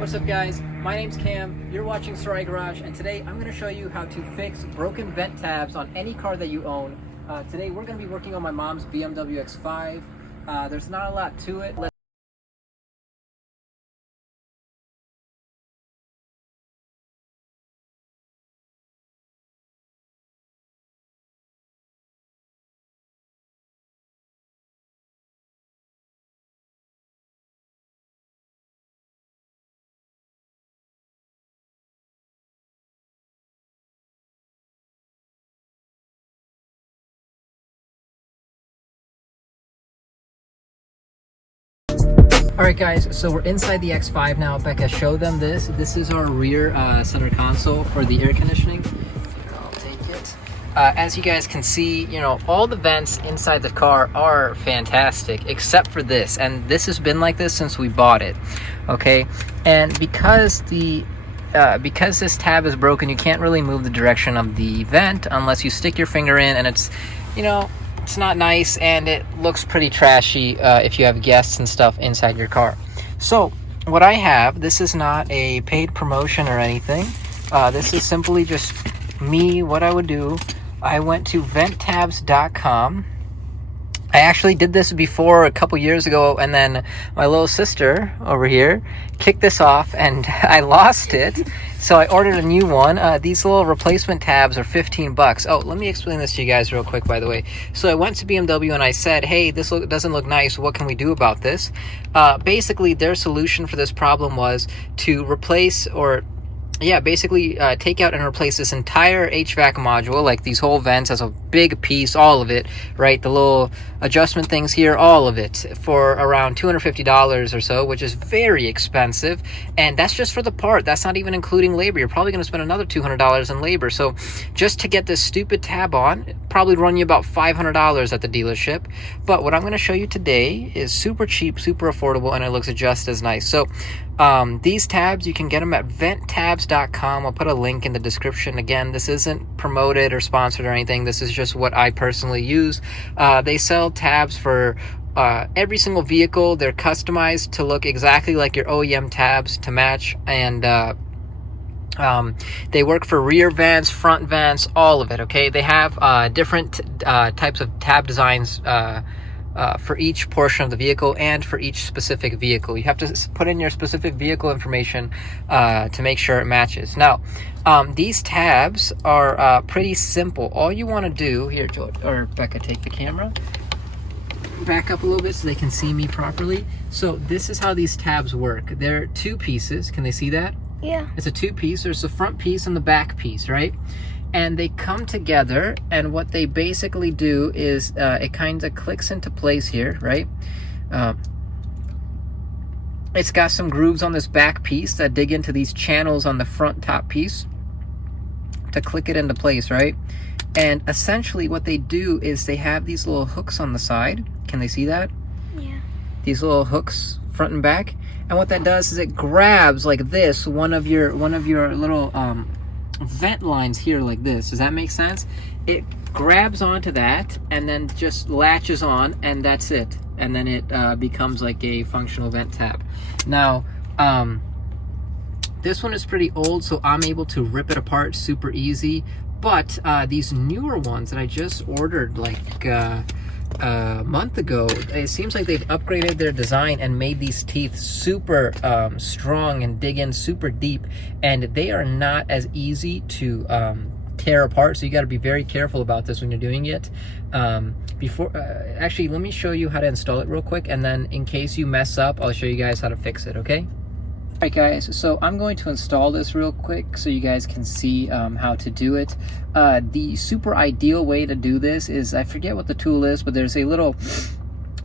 What's up guys, my name's Cam, you're watching Sarai Garage, and today I'm going to show you how to fix broken vent tabs on any car that you own. Today we're going to be working on my mom's BMW X5. There's not a lot to it. Alright guys, so we're inside the X5 now. Becca, show them this. This is our rear center console for the air conditioning. Here, I'll take it. As you guys can see, you know, all the vents inside the car are fantastic, except for this. And this has been like this since we bought it, okay? And because this tab is broken, you can't really move the direction of the vent unless you stick your finger in, and it's, you know, it's not nice, and it looks pretty trashy if you have guests and stuff inside your car. So what I have, this is not a paid promotion or anything. This is simply just me. What I would do, I went to venttabs.com. I actually did this before a couple years ago, and then my little sister over here kicked this off and I lost it. So I ordered a new one. These little replacement tabs are 15 bucks. Oh, let me explain this to you guys real quick, by the way. So I went to BMW and I said, hey, this doesn't look nice. What can we do about this? Basically, their solution for this problem was to replace basically take out and replace this entire HVAC module, like these whole vents as a big piece, all of it, right? The little adjustment things here, all of it, for around $250 or so, which is very expensive. And that's just for the part. That's not even including labor. You're probably going to spend another $200 in labor. So just to get this stupid tab on, it'd probably run you about $500 at the dealership. But what I'm going to show you today is super cheap, super affordable, and it looks just as nice. So these tabs, you can get them at venttabs.com. I'll put a link in the description. Again, this isn't promoted or sponsored or anything. This is just what I personally use. They sell tabs for every single vehicle. They're customized to look exactly like your OEM tabs to match, and they work for rear vents, front vents, all of it, okay? They have different types of tab designs for each portion of the vehicle and for each specific vehicle. You have to put in your specific vehicle information to make sure it matches. Now, these tabs are pretty simple. All you want to do here, George or Becca, take the camera, back up a little bit so they can see me properly. So this is how these tabs work. They're two pieces. Can they see that? Yeah. It's a two piece. There's the front piece and the back piece, right? And they come together, and what they basically do is it kind of clicks into place here, right? It's got some grooves on this back piece that dig into these channels on the front top piece to click it into place, right? And essentially what they do is they have these little hooks on the side. Can they see that? Yeah. These little hooks front and back. And what that does is it grabs like this one of your little vent lines here, like this. Does that make sense? It grabs onto that and then just latches on, and that's it. And then it becomes like a functional vent tab. Now, this one is pretty old, so I'm able to rip it apart super easy. But these newer ones that I just ordered like a month ago, it seems like they've upgraded their design and made these teeth super strong and dig in super deep, and they are not as easy to tear apart, so you got to be very careful about this when you're doing it. Actually, let me show you how to install it real quick, and then in case you mess up, I'll show you guys how to fix it, okay? Alright guys, so I'm going to install this real quick so you guys can see how to do it. The super ideal way to do this is, I forget what the tool is, but there's a little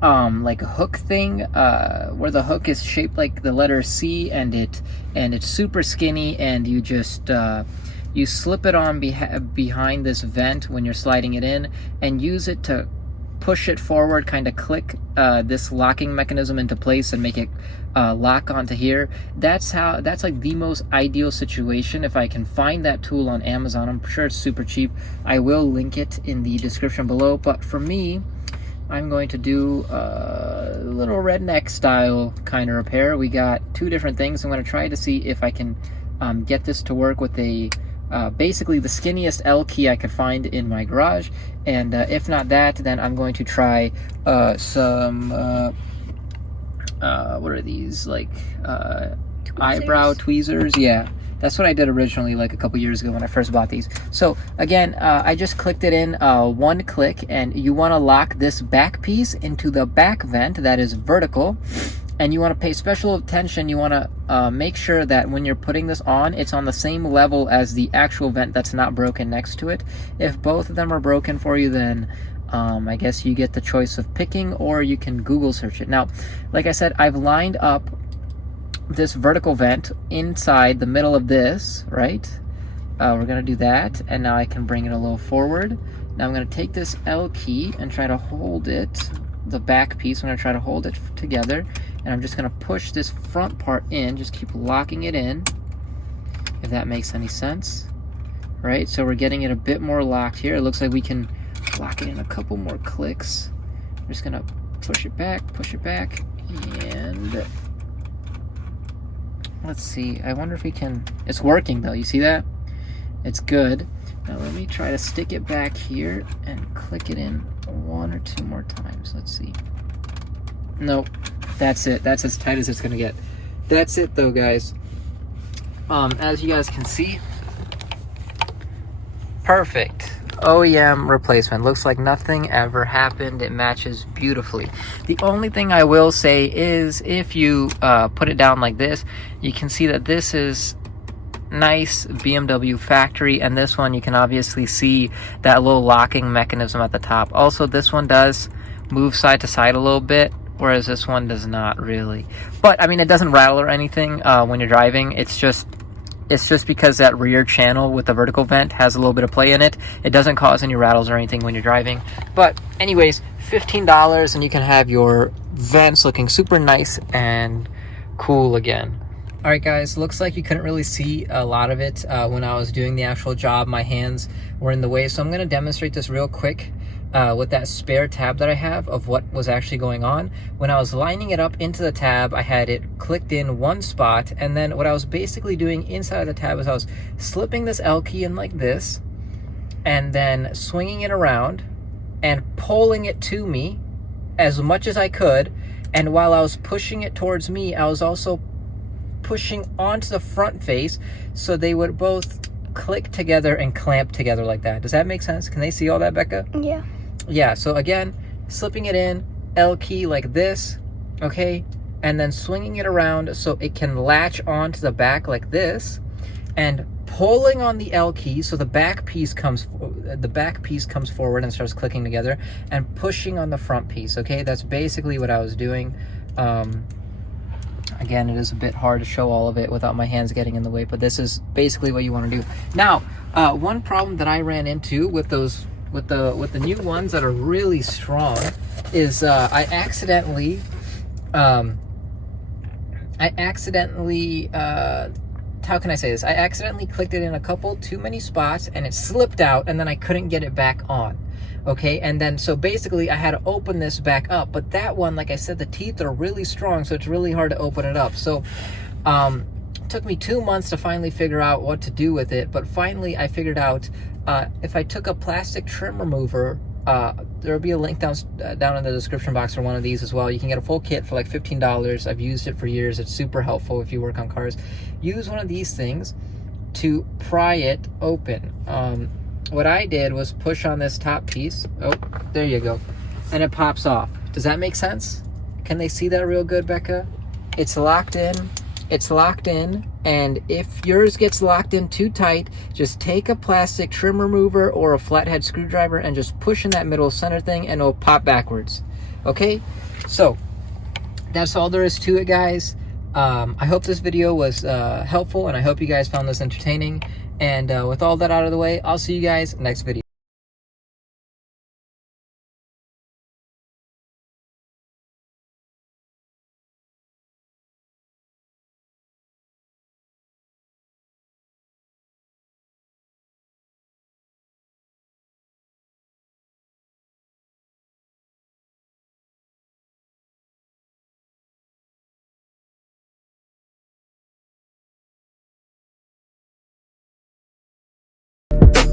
like a hook thing where the hook is shaped like the letter C, and it's super skinny, and you just you slip it on behind this vent when you're sliding it in, and use it to push it forward, kind of click this locking mechanism into place and make it lock onto here. That's like the most ideal situation. If I can find that tool on Amazon, I'm sure it's super cheap. I will link it in the description below. But for me, I'm going to do a little redneck style kind of repair. We got two different things. I'm going to try to see if I can get this to work with a basically the skinniest L key I could find in my garage, and if not that, then I'm going to try some what are these, like eyebrow tweezers? Yeah, that's what I did originally, like a couple years ago when I first bought these. So again, I just clicked it in one click, and you want to lock this back piece into the back vent that is vertical. And you want to pay special attention. You want to make sure that when you're putting this on, it's on the same level as the actual vent that's not broken next to it. If both of them are broken for you, then I guess you get the choice of picking, or you can Google search it. Now, like I said, I've lined up this vertical vent inside the middle of this, right? We're going to do that, and now I can bring it a little forward. Now I'm going to take this L key and try to hold it, the back piece. I'm going to try to hold it together. And I'm just going to push this front part in, just keep locking it in, if that makes any sense. Right, so we're getting it a bit more locked here. It looks like we can lock it in a couple more clicks. I'm just going to push it back, and let's see. I wonder if we can, it's working though, you see that? It's good. Now let me try to stick it back here and click it in one or two more times. Let's see. Nope. That's it. That's as tight as it's gonna get. That's it though, guys. As you guys can see, perfect OEM replacement. Looks like nothing ever happened. It matches beautifully. The only thing I will say is if you put it down like this, you can see that this is nice BMW factory, and this one you can obviously see that little locking mechanism at the top. Also, this one does move side to side a little bit, whereas this one does not really. But I mean, it doesn't rattle or anything when you're driving. It's just because that rear channel with the vertical vent has a little bit of play in it. It doesn't cause any rattles or anything when you're driving. But anyways, $15 and you can have your vents looking super nice and cool again. All right, guys, looks like you couldn't really see a lot of it when I was doing the actual job. My hands were in the way, so I'm going to demonstrate this real quick with that spare tab that I have of what was actually going on. When I was lining it up into the tab, I had it clicked in one spot, and then what I was basically doing inside of the tab is I was slipping this L key in like this, and then swinging it around and pulling it to me as much as I could. And while I was pushing it towards me, I was also pushing onto the front face, so they would both click together and clamp together like that. Does that make sense? Can they see all that, Becca? Yeah. Yeah, so again, slipping it in, L key like this, okay? And then swinging it around so it can latch onto the back like this, and pulling on the L key so the back piece comes forward and starts clicking together, and pushing on the front piece, okay? That's basically what I was doing. Again, it is a bit hard to show all of it without my hands getting in the way, but this is basically what you want to do. Now, one problem that I ran into with those, with the new ones that are really strong, is I accidentally how can I say this? I accidentally clicked it in a couple too many spots, and it slipped out, and then I couldn't get it back on. Okay, and then so basically I had to open this back up, but that one, like I said, the teeth are really strong, so it's really hard to open it up. So it took me 2 months to finally figure out what to do with it, but finally I figured out if I took a plastic trim remover, there'll be a link down in the description box for one of these as well. You can get a full kit for like $15. I've used it for years. It's super helpful if you work on cars. Use one of these things to pry it open. What I did was push on this top piece. Oh, there you go. And it pops off. Does that make sense? Can they see that real good, Becca? It's locked in. It's locked in. And if yours gets locked in too tight, just take a plastic trim remover or a flathead screwdriver and just push in that middle center thing, and it'll pop backwards. Okay? So that's all there is to it, guys. I hope this video was helpful, and I hope you guys found this entertaining. And with all that out of the way, I'll see you guys next video.